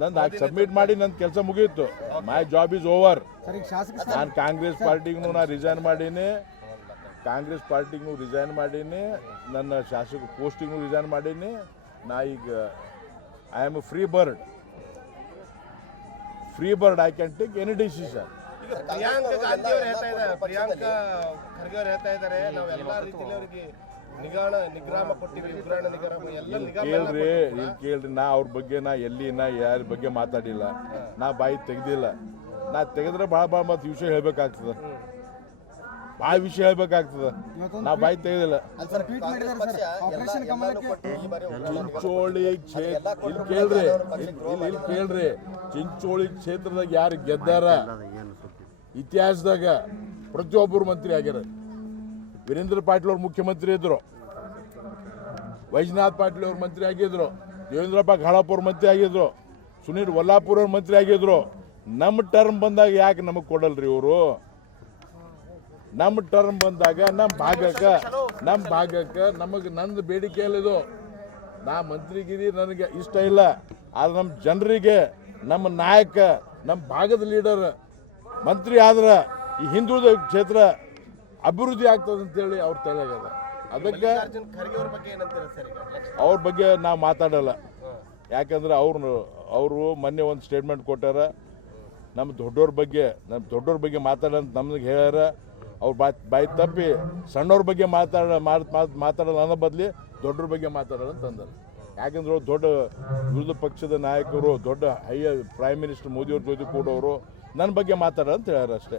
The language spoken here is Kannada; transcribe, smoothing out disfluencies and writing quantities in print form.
ನಂದು ಸಬ್ಮಿಟ್ ಮಾಡಿ ನನ್ನ ಕೆಲಸ ಮುಗಿಯಿತು. My job is over. ನಾನು ಕಾಂಗ್ರೆಸ್ ಪಾರ್ಟಿಗೂ ನಾ ರಿಸೈನ್ ಮಾಡೀನಿ, ನನ್ನ ಶಾಸಕ ಪೋಸ್ಟಿಂಗ್ ರಿಸೈನ್ ಮಾಡೀನಿ. ನಾ ಈಗ I am A free bird. I can take any decision. Priyanka Gandhi ಅವರು ಹೇಳ್ತಾ ಇದ್ದಾರೆ ನಾವೆಲ್ಲ ರೀತಿಯಲ್ಲಿ ಅವರಿಗೆ ನಿಗ್ರಾಮ ಕೊಟ್ಟಿವಿ, ಉಗ್ರಾಣ ನಿಗ್ರಾಮ ಎಲ್ಲ ಕೇಳ್ರಿ. ನಾ ಅವ್ರ ಬಗ್ಗೆ ಯಾರ ಬಗ್ಗೆ ಮಾತಾಡಿಲ್ಲ, ನಾ ಬಾಯಿ ತೆಗ್ದಿಲ್ಲ. ನಾ ತೆಗೆದ್ರೆ ಭಾಳ ಮತ್ತೆ ವಿಷಯ ಹೇಳ್ಬೇಕಾಗ್ತದ, ನಾ ಬಾಯಿ ತೆಗೆದಿಲ್ಲ. ಚಿಂಚೋಳಿ ಕೇಳ್ರಿ, ಚಿಂಚೋಳಿ ಕ್ಷೇತ್ರದಾಗ ಯಾರು ಗೆದ್ದಾರ ಇತಿಹಾಸದಾಗ ಪ್ರತಿಯೊಬ್ಬರು ಮಂತ್ರಿ ಆಗ್ಯಾರ. ವೀರೇಂದ್ರ ಪಾಟೀಲ್ ಅವ್ರು ಮುಖ್ಯಮಂತ್ರಿ ಇದ್ರು, ವೈಜನಾಥ್ ಪಾಟೀಲ್ ಅವ್ರು ಮಂತ್ರಿ ಆಗಿದ್ರು, ದೇವೇಂದ್ರಪ್ಪ ಘಾಳಪ್ಪ ಅವ್ರು ಮಂತ್ರಿ ಆಗಿದ್ರು, ಸುನೀಲ್ ವಲ್ಲಾಪುರ್ ಅವ್ರು ಮಂತ್ರಿ ಆಗಿದ್ರು. ನಮ್ಮ ಟರ್ಮ್ ಬಂದಾಗ ಯಾಕೆ ನಮಗೆ ಕೊಡಲ್ರಿ ಇವರು? ನಮ್ಮ ಟರ್ಮ್ ಬಂದಾಗ ನಮ್ಮ ಭಾಗಕ್ಕೆ ನಮಗೆ ನಂದು ಬೇಡಿಕೆ ಇಲ್ಲಿದು. ನಾ ಮಂತ್ರಿಗಿರಿ ನನಗೆ ಇಷ್ಟ ಇಲ್ಲ, ಆದ್ರೆ ನಮ್ಮ ಜನರಿಗೆ, ನಮ್ಮ ನಾಯಕ, ನಮ್ಮ ಭಾಗದ ಲೀಡರ್ ಮಂತ್ರಿ ಆದ್ರೆ ಈ ಹಿಂದುಳಿದ ಕ್ಷೇತ್ರ ಅಭಿವೃದ್ಧಿ ಆಗ್ತದೆ ಅಂತೇಳಿ ಅವ್ರ ತಲೆಗದ. ಅದಕ್ಕೆ ಅವ್ರ ಬಗ್ಗೆ ನಾವು ಮಾತಾಡಲ್ಲ. ಯಾಕಂದ್ರೆ ಅವರು ಮೊನ್ನೆ ಒಂದು ಸ್ಟೇಟ್ಮೆಂಟ್ ಕೊಟ್ಟಾರ, ನಮ್ಮ ದೊಡ್ಡವ್ರ ಬಗ್ಗೆ ಮಾತಾಡಂತ ನಮ್ಗೆ ಹೇಳ್ಯಾರ. ಅವ್ರು ಬಾಯಿ ತಪ್ಪಿ ಸಣ್ಣವ್ರ ಬಗ್ಗೆ ಮಾತಾಡಲ್ಲ ಅನ್ನೋ ಬದಲಿ ದೊಡ್ಡವ್ರ ಬಗ್ಗೆ ಮಾತಾಡಲ್ಲ ಅಂತಂದರು. ಯಾಕಂದ್ರೆ ದೊಡ್ಡ ವಿರೋಧ ಪಕ್ಷದ ನಾಯಕರು, ದೊಡ್ಡ ಪ್ರೈಮ್ ಮಿನಿಸ್ಟರ್ ಮೋದಿಯವ್ರ ಜೊತೆ ಕೂಡೋರು ನನ್ನ ಬಗ್ಗೆ ಮಾತಾಡೋ ಅಂತ ಹೇಳ್ಯಾರ ಅಷ್ಟೇ.